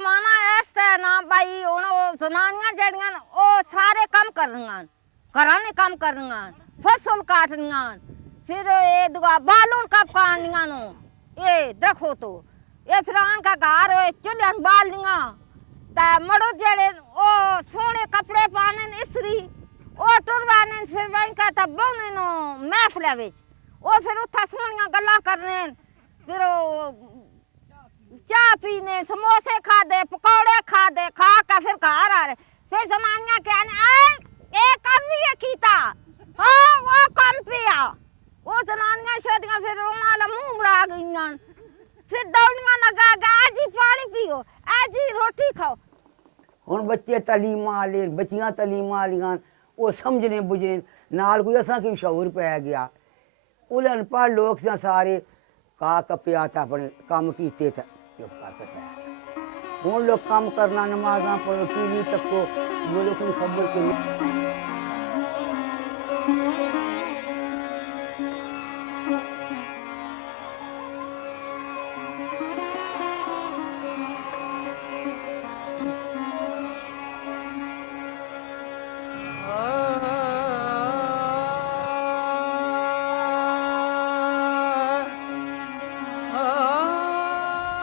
जमाना ऐसा है ना भाई हुण जनानियां जड़ियां ओ सारे काम करनियां घरां ने काम करनियां फसल काटनियां फिर ये दुआ बालून कप काटनियां नो ये देखो तो ये फिर आन का घर चुल्हन बालनियां ता मड़ो जेड़े ओ सोने कपड़े पाने इसरी ओ टुरवाने फिर वहीं का तब बोने नो महफिल विच ओ फिर उथा सोनियां गल्लां करने फिर चाह पीने समोसे खादे पकौड़े खादे खा के फिर घर आ रहे फिर जमानियां कहने ए काम नहीं कीता हाँ वो काम पिया वो जनानियां शोदियां फिर रुमाल मुंह बड़ा गईयां फिर दौड़ियां लगा आज ही पानी पियो आज ही रोटी खाओ हुण बच्चे तलीमां आले बच्चियां तलीमां आलियां वो समझने बुझने नाल कोई असां की शऊर पै गया वो अनपढ़ लोग सारे का कप्पिया ते अपने कम कीते ते चुप करके हुण लोग कम करना नमाज़ां पढ़ो टीवी तक्को बोलो कोई खबर क्यों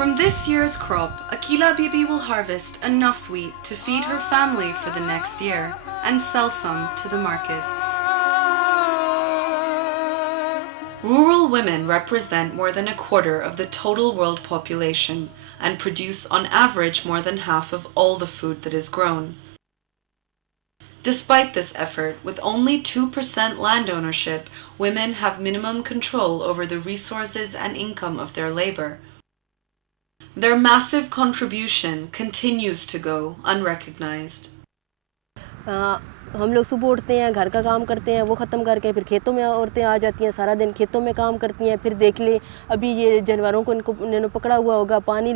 From this year's crop, Akila Bibi will harvest enough wheat to feed her family for the next year and sell some to the market. Rural women represent more than a quarter of the total world population and produce on average more than half of all the food that is grown. Despite this effort, with only 2% land ownership, women have minimum control over the resources and income of their labor. Their massive contribution continues to go unrecognized. हम लोग सुबह उठते हैं घर का काम करते हैं वो ख़त्म करके फिर खेतों में औरतें आ जाती हैं सारा दिन खेतों में काम करती हैं फिर देख ले अभी ये जानवरों को इन्होंने पकड़ा हुआ होगा पानी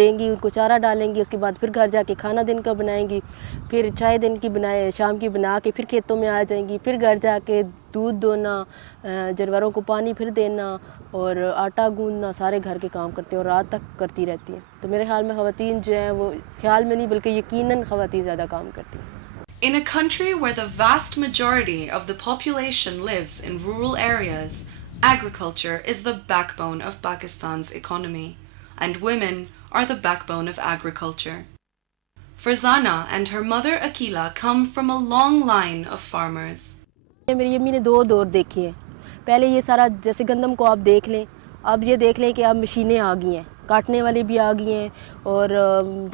देंगी उनको चारा डालेंगी उसके बाद फिर घर जाके खाना दिन का बनाएंगी फिर चाय दिन की बनाए शाम की बना के फिर खेतों में आ जाएंगी फिर घर जाके दूध दोना जानवरों को पानी फिर देना और आटा गूंदना सारे घर के काम करते हैं और रात तक करती रहती हैं तो मेरे ख्याल में ख़वातीन जो हैं वो ख्याल में नहीं बल्कि यकीनन ख़वातीन ज़्यादा काम करती हैं. In a country where the vast majority of the population lives in rural areas, agriculture is the backbone of Pakistan's economy, and women are the backbone of agriculture. Farzana and her mother Akila come from a long line of farmers. मेरी अम्मी ने दो दौर देखे हैं. पहले ये सारा जैसे गंदम को आप देख लें अब ये देख लें कि अब मशीनें आ गई हैं काटने वाली भी आ गई हैं और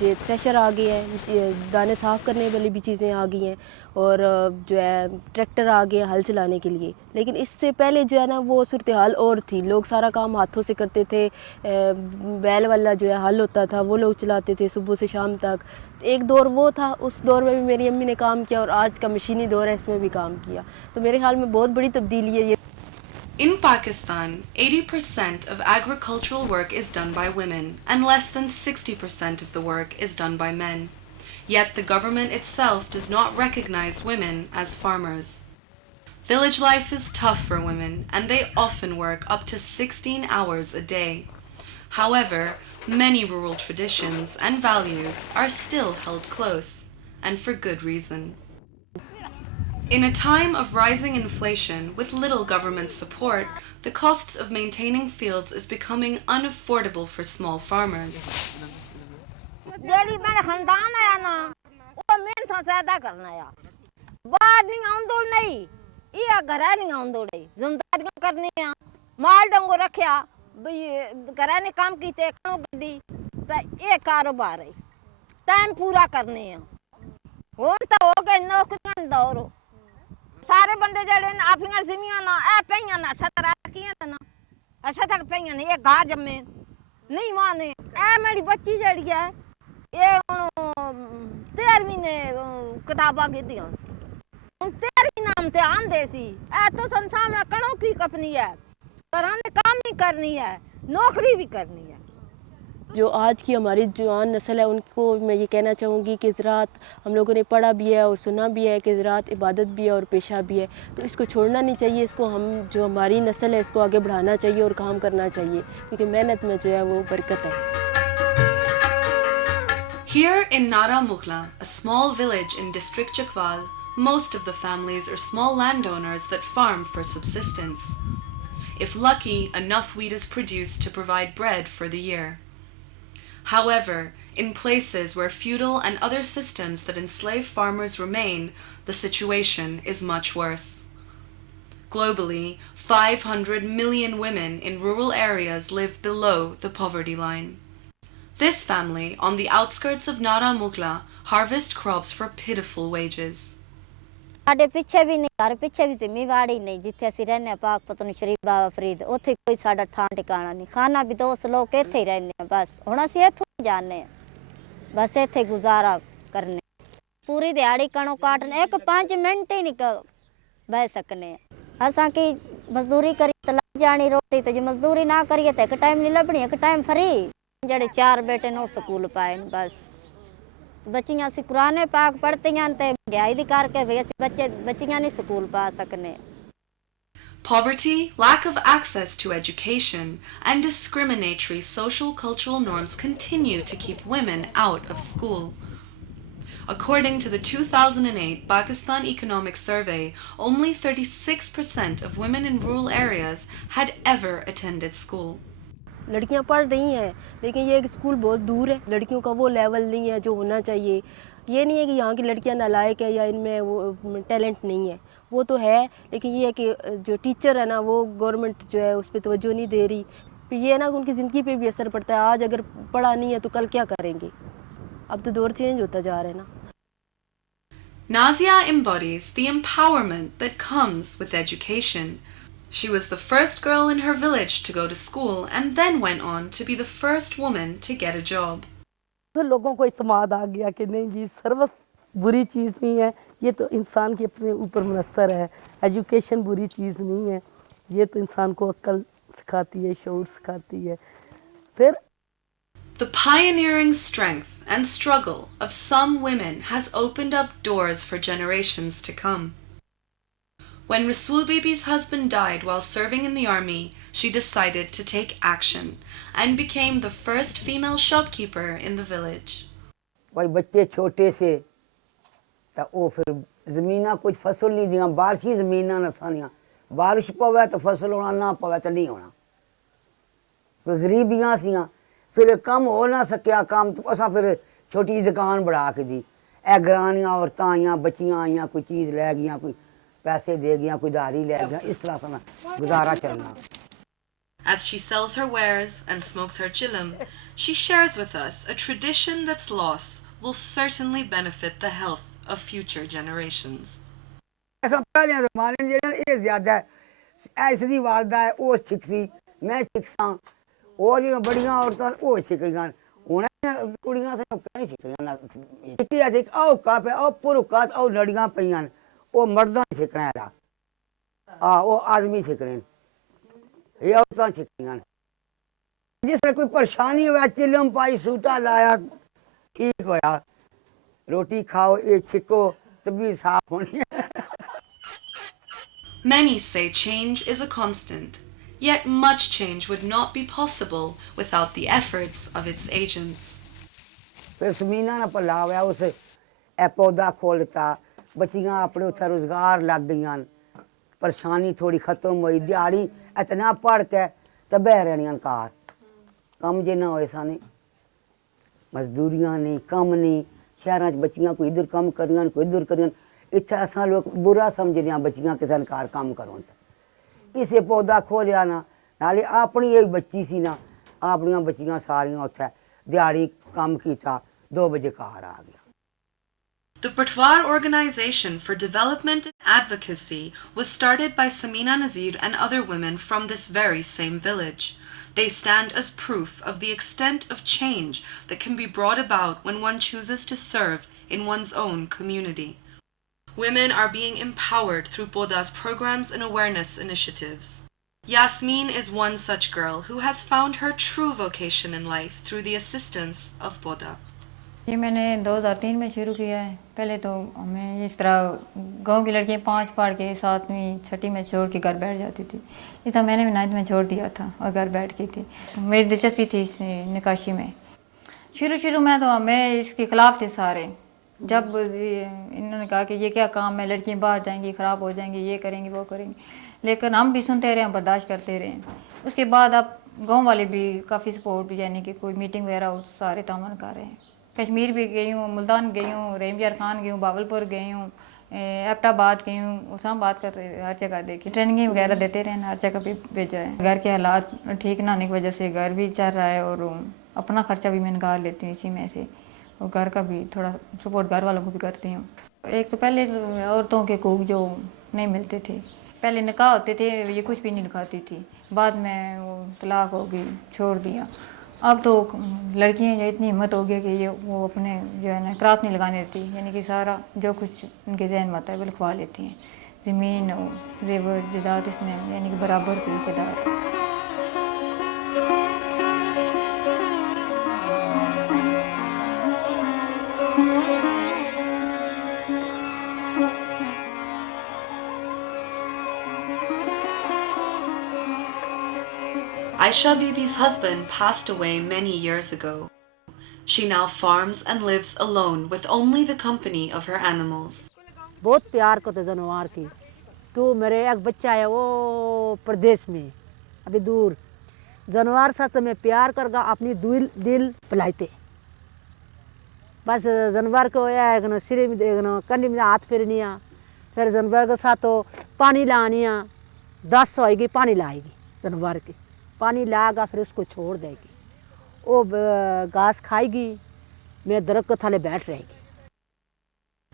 ये थ्रेशर आ गए हैं दाने साफ़ करने वाली भी चीज़ें आ गई हैं और जो है ट्रैक्टर आ गए हैं हल चलाने के लिए. लेकिन इससे पहले जो है ना वो सूरत हाल और थी. लोग सारा काम हाथों से करते थे. बैल वाला जो है हल होता था वो लोग चलाते थे सुबह से शाम तक. एक दौर वो था उस दौर में भी मेरी अम्मी ने काम किया और आज का मशीनी दौर है इसमें भी काम किया. तो मेरे ख्याल में बहुत बड़ी तब्दीली है ये. In Pakistan, 80% of agricultural work is done by women and less than 60% of the work is done by men. Yet the government itself does not recognize women as farmers. Village life is tough for women and they often work up to 16 hours a day. However, many rural traditions and values are still held close, and for good reason. In a time of rising inflation with little government support, the costs of maintaining fields is becoming unaffordable for small farmers. जेड़ी मेरा खानदान है ना वो मेहनत से ज्यादा करना है बाहर नहीं आंदो नहीं ये घर नहीं आंदो नहीं जिम्मेदारियां करनी है माल डंगो रखया घर ने काम कीते कनो गड्डी तो ये कारोबार है टाइम पूरा करने हैं हुण तो हो गए नौकरियां दौर सारे बंदे जड़े अपनी जिमियां ना ए पईयां ना सतर कियां ना ऐसा तक पईयां ने ये गा जम्मे नहीं माने ए मेरी बच्ची जड़ी है ये 13वीं ने किताबां कीतियां 13वीं नाम ते आंदे सी ए तो संसार में कणों की कपनी है घरां ने काम ही करनी है नौकरी भी करनी है. जो आज की हमारी जवान नस्ल है उनको मैं ये कहना चाहूँगी कि ज़राअत हम लोगों ने पढ़ा भी है और सुना भी है कि ज़राअत इबादत भी है और पेशा भी है. तो इसको छोड़ना नहीं चाहिए. इसको हम जो हमारी नस्ल है इसको आगे बढ़ाना चाहिए और काम करना चाहिए क्योंकि मेहनत में जो है वो बरकत है. Here in Nara Mughla, a small village in district Chakwal, most of the families are small landowners that farm for subsistence. If lucky, enough wheat is produced to provide bread for the year. However, in places where feudal and other systems that enslave farmers remain, the situation is much worse. Globally, 500 million women in rural areas live below the poverty line. This family, on the outskirts of Nara Mughla, harvest crops for pitiful wages. ਸਾਡੇ ਪਿੱਛੇ ਵੀ ਨਹੀਂ ਘਰ ਪਿੱਛੇ ਵੀ ਜ਼ਿੰਮੇਵਾਰੀ ਨਹੀਂ ਜਿੱਥੇ ਅਸੀਂ ਰਹਿੰਦੇ ਪਾਕ ਪਤਨ ਸ਼ਰੀਫ ਬਾਬਾ ਫਰੀਦ ਉੱਥੇ ਕੋਈ ਸਾਡਾ ਥਾਂ ਟਿਕਾਣਾ ਨਹੀਂ ਖਾਣਾ ਵੀ ਦੋਸਤ ਲੋਕ ਇੱਥੇ ਹੀ ਰਹਿੰਦੇ ਆ ਬਸ ਹੁਣ ਅਸੀਂ ਇੱਥੋਂ ਹੀ ਜਾਂਦੇ ਆ ਬਸ ਇੱਥੇ ਗੁਜ਼ਾਰਾ ਕਰਨੇ ਪੂਰੀ ਦਿਹਾੜੀ ਕਣੋਂ ਕਾਟਣ ਇੱਕ 5 ਮਿੰਟ ਹੀ ਨਹੀਂ ਬਹਿ ਸਕਨੇ ਅਸਾਂ ਕੀ ਮਜ਼ਦੂਰੀ ਕਰੀ ਤਾਂ ਲੱਗ ਜਾਣੀ ਰੋਟੀ ਤੇ ਜੇ ਮਜ਼ਦੂਰੀ ਨਾ ਕਰੀਏ ਤਾਂ ਇੱਕ ਟਾਈਮ ਨਹੀਂ ਲੱਭਣੀ ਇੱਕ ਟਾਈਮ ਫਰੀ ਜਿਹੜੇ 4 ਬੇਟੇ ਨੂੰ ਸਕੂਲ ਪਾਏ ਬਸ ਬੱਚੀਆਂ ਅਸੀਂ ਕੁਰਾਨੇ ਪਾਕ ਪੜ੍ਹਤੀਆਂ ਤੇ ਮਹਿੰਗਾਈ ਦੀ ਕਰਕੇ ਵੀ ਅਸੀਂ ਬੱਚੀਆਂ ਨਹੀਂ ਸਕੂਲ ਪਾ ਸਕਨੇ Poverty, lack of access to education, and discriminatory social cultural norms continue to keep women out of school. According to the 2008 Pakistan Economic Survey, only 36% of women in rural areas had ever attended school. लड़कियां पढ़ रही हैं लेकिन ये स्कूल बहुत दूर है लड़कियों का वो लेवल नहीं है जो होना चाहिए ये नहीं है कि यहाँ की लड़कियां नालायक है या इनमें वो टैलेंट नहीं है वो तो है लेकिन ये है कि जो टीचर है ना वो गवर्नमेंट जो है उस पर तवज्जो नहीं दे रही फिर ये है ना कि उनकी ज़िंदगी पे भी असर पड़ता है आज अगर पढ़ा नहीं है तो कल क्या करेंगे अब तो दौर चेंज होता जा रहा है ना Nazia embodies the empowerment that comes with education. She was the first girl in her village to go to school and then went on to be the first woman to get a job. तो लोगों को इत्मीनान आ गया कि नहीं जी सर्विस बुरी चीज़ नहीं है ये तो इंसान के अपने ऊपर मुनस्सर है एजुकेशन बुरी चीज़ नहीं है ये तो इंसान को अक्ल सिखाती है शऊर सिखाती है फिर The pioneering strength and struggle of some women has opened up doors for generations to come. When Rasool Bibi's husband died while serving in the army, she decided to take action and became the first female shopkeeper in the village. भाई बच्चे छोटे से तो वो फिर ज़मीना कुछ फसल नहीं दिया बारिश ही ज़मीना नसानियाँ बारिश पवे तो फसल होना ना पवे तो नहीं होना फिर गरीबियाँ सियाँ फिर कम हो ना सकिया काम तो असा फिर छोटी दुकान बढ़ा के दी ए घरानियाँ औरतां आईयां बच्चियाँ आईयां कोई चीज़ लै गई कोई पैसे दे गई कोई दारी लै गई इस तरह से गुजारा चलना As she sells her wares and smokes her chillum, she shares with us a tradition that's lost will certainly benefit the health of future generations. ऐसा पहले ज़माने में ये ज़्यादा ऐसी वालदा है वो शिक्षी मैं शिक्षा और जो बड़ियां औरतां वो शिकरियां उन्हें कुड़ियां से नहीं शिकरियां ना शिकिया देख आओ कापे आओ पुरुका आओ लड़ियां पईयां वो मर्दां शिकना है वो आदमी शिकने ये औरतां शिकरियां जिसने कोई परेशानी हुआ चिलम पाई सूटा लाया ठीक होया रोटी खाओ ये छिको तभी साफ होनी है Many say change is a constant, yet much change would not be possible without the efforts of its agents. फिर समीना ने पला हुआ उस ए पौधा खोलता बच्चियां अपने उत्थे रोजगार लग गईयां परेशानी थोड़ी खत्म हुई दिहाड़ी इतना पढ़ के तबह रहनियां कार कम जे ना होए साने मजदूरियां नहीं कम नहीं शहर च बच्चियां कोई इधर कम करियां कोई इधर करियां इत्थे असां लोग बुरा समझदे हां बच्चियां किसे कार काम करन इसे पौधा खोलिया ना नाले अपनी एक बच्ची सी ना अपनियां बच्चियां सारियां उत्थे दिहाड़ी काम कीता 2 बजे घर आ गया The Patwar Organization for Development and Advocacy was started by Samina Nazir and other women from this very same village. They stand as proof of the extent of change that can be brought about when one chooses to serve in one's own community. Women are being empowered through Boda's programs and awareness initiatives. Yasmin is one such girl who has found her true vocation in life through the assistance of Boda. ये मैंने 2003 में शुरू किया है पहले तो हमें इस तरह गांव की लड़कियां 5 पढ़ के 7वीं 6वीं में छोड़ के घर बैठ जाती थी इस तरह मैंने भी 9th में छोड़ दिया था और घर बैठ की थी मेरी दिलचस्पी थी इस नक्काशी में शुरू में तो हमें इसके खिलाफ थे सारे। जब इन्होंने कहा कि ये क्या काम है, लड़कियां बाहर जाएंगी, ख़राब हो जाएंगी, ये करेंगी वो करेंगी, लेकिन हम भी सुनते रहे, बर्दाश्त करते रहे। उसके बाद अब गांव वाले भी काफ़ी सपोर्ट भी, यानी कि कोई मीटिंग वगैरह हो तो सारे तामन कर रहे हैं। कश्मीर भी गई हूँ, मुल्तान गई हूँ, रेमजार खान गई हूँ, बावलपुर गई हूँ, एबटाबाद गई हूँ, इस्लामाबाद कर हर जगह देखी, ट्रेनिंग वगैरह देते रहे, हर जगह भी भेजा है। घर के हालात ठीक ना होने की वजह से घर भी चल रहा है और अपना खर्चा भी मैं निकाल लेती हूँ इसी में से, और घर का भी थोड़ा सपोर्ट घर वालों को भी करती हूँ। एक तो पहले औरतों के हकूक़ जो नहीं मिलते थे, पहले निकाह होते थे ये कुछ भी नहीं लिखाती थी, बाद में वो तलाक हो गई, छोड़ दिया। अब तो लड़कियां जो इतनी हिम्मत हो गई कि ये वो अपने जो है ना क्रास नहीं लगाने देती, यानी कि सारा जो कुछ उनके जहन में आता है वो लिखवा लेती हैं। ज़मीन जेवर जायदाद इसमें यानी कि बराबर की हिस्सेदार। Aisha Bibi's husband passed away many years ago. She now farms and lives alone with only the company of her animals. बहुत प्यार करते जानवर की। तो मेरे एक बच्चा है वो प्रदेश में अभी दूर, जानवर साथ में प्यार करगा अपनी दिल पिलाते। बस जानवर को यह सिरे में देखना, कंडी में हाथ फेरनिया, फिर जानवर के साथ तो पानी लानिया, 10 होएगी पानी लाएगी, जानवर की पानी लाएगा फिर उसको छोड़ देगी, वो घास खाएगी, मैं दरख्त के थले बैठ रहेगी।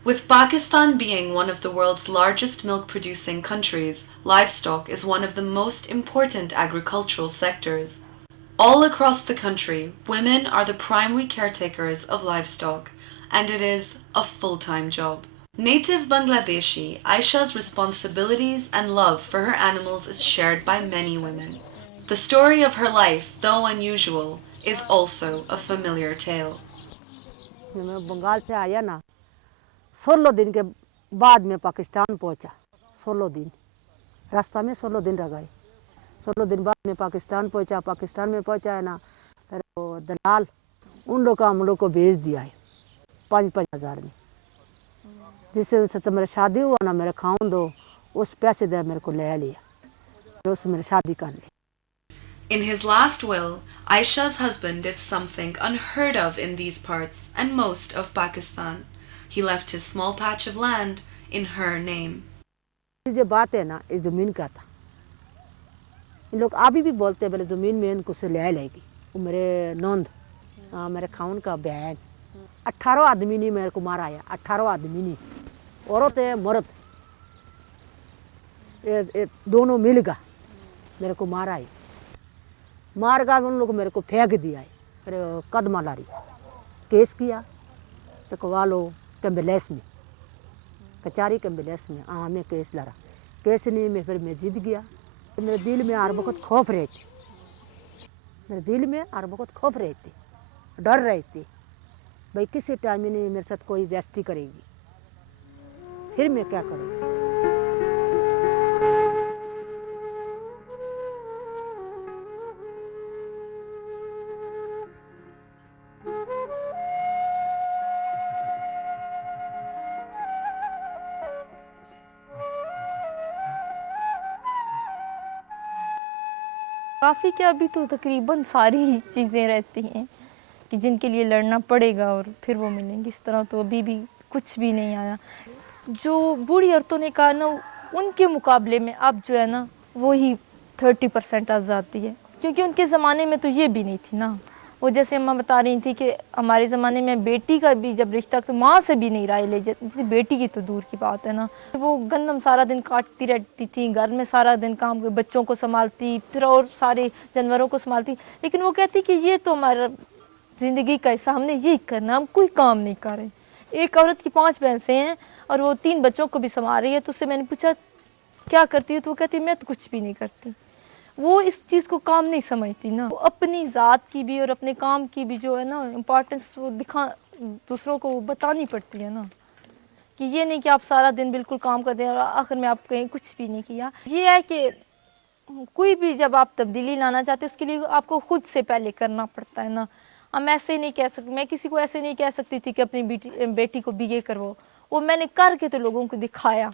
With Pakistan being one of the world's largest milk-producing countries, livestock is one of the most important agricultural sectors. All across the country, women are the primary caretakers of livestock, and it is a full-time job. Native Bangladeshi, Aisha's responsibilities and love for her animals is shared by many women. The story of her life, though unusual, is also a familiar tale. मैं बंगाल से आया ना, 16 दिन के बाद मैं पाकिस्तान पहुंचा। 16 दिन रास्ता में 16 दिन रह गए। 16 दिन बाद मैं पाकिस्तान पहुंचा। पाकिस्तान में पहुंचा है ना, फिर वो दलाल उन लोग का हम लोग को भेज दिया है 5-5 हज़ार में, जिससे मेरा शादी हुआ ना, मेरे खाऊं दो उस पैसे दे मेरे को ले लिया, फिर उससे मेरी शादी कर ली। In his last will, Aisha's husband did something unheard of in these parts and most of Pakistan. He left his small patch of land in her name. जो बात है ना, इस ज़मीन का था। इन लोग अभी भी बोलते हैं बोले ज़मीन में इनको से ले लेगी। वो मेरे नंद, मेरे खाउन का बहन, 18 आदमी ने मेरे को मारा है। 18 आदमी ने, औरत है मर्द, ये दोनों मिलकर मेरे को मारा है। मार का उन लोग मेरे को फेंक दिया है। फिर कदमा लारी केस किया चकवा लो कम्बलेस में, कचारी कम्बलेस में, हाँ मैं केस लड़ा। केस नहीं में फिर मैं जीत गया। तो मेरे दिल में हर वक्त खौफ रहती, मेरे दिल में हर वक्त खौफ रहती, डर रहती भाई किसी टाइम में नहीं मेरे साथ कोई ज्यादती करेगी, फिर मैं क्या करूँगी। काफ़ी क्या, अभी तो तकरीबन सारी ही चीज़ें रहती हैं कि जिनके लिए लड़ना पड़ेगा और फिर वो मिलेंगी। इस तरह तो अभी भी कुछ भी नहीं आया। जो बूढ़ी औरतों ने कहा ना, उनके मुकाबले में अब जो है ना वो ही 30% आज़ादी है, क्योंकि उनके ज़माने में तो ये भी नहीं थी ना। वो जैसे अम्मा बता रही थी कि हमारे ज़माने में बेटी का भी जब रिश्ता तो माँ से भी नहीं राय ले जाती, बेटी की तो दूर की बात है ना। वो गंदम सारा दिन काटती रहती थी, घर में सारा दिन काम कर, बच्चों को संभालती, फिर और सारे जानवरों को संभालती। लेकिन वो कहती कि ये तो हमारा ज़िंदगी का हिस्सा, हमने यही करना, हम कोई काम नहीं कर रहे। एक औरत की 5 भैंसें हैं और वो 3 बच्चों को भी संभाल रही है। तो उससे मैंने पूछा क्या करती है, तो वो कहती मैं तो कुछ भी नहीं करती। वो इस चीज़ को काम नहीं समझती ना। वो अपनी ज़ात की भी और अपने काम की भी जो है ना इम्पोर्टेंस वो दूसरों को बतानी पड़ती है ना, कि ये नहीं कि आप सारा दिन बिल्कुल काम कर दें और आखिर में आप कहीं कुछ भी नहीं किया। ये है कि कोई भी जब आप तब्दीली लाना चाहते हैं उसके लिए आपको खुद से पहले करना पड़ता है ना। हम ऐसे नहीं कह सकते, मैं किसी को ऐसे नहीं कह सकती थी कि अपनी बेटी को बीए करवाओ, वो मैंने करके तो लोगों को दिखाया।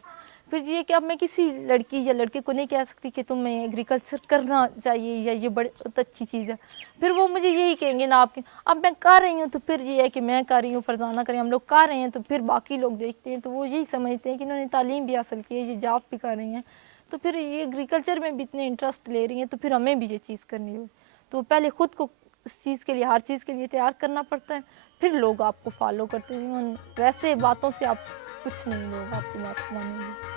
फिर ये कि अब मैं किसी लड़की या लड़के को नहीं कह सकती कि तुम्हें एग्रीकल्चर करना चाहिए या ये बहुत अच्छी चीज़ है, फिर वो मुझे यही कहेंगे ना आपके, अब मैं कर रही हूँ तो फिर ये है कि मैं कर रही हूँ, फरजाना करें, हम लोग कर रहे हैं तो फिर बाकी लोग देखते हैं तो वो यही समझते हैं कि इन्होंने तालीम भी हासिल की है, ये जॉब भी कर रही हैं, तो फिर ये एग्रीकल्चर में भी इतने इंटरेस्ट ले रही हैं तो फिर हमें भी ये चीज़ करनी हो। तो पहले ख़ुद को इस चीज़ के लिए, हर चीज़ के लिए तैयार करना पड़ता है, फिर लोग आपको फॉलो करते हैं। वैसे बातों से आप कुछ नहीं, लोग आपकी बात मानेंगे।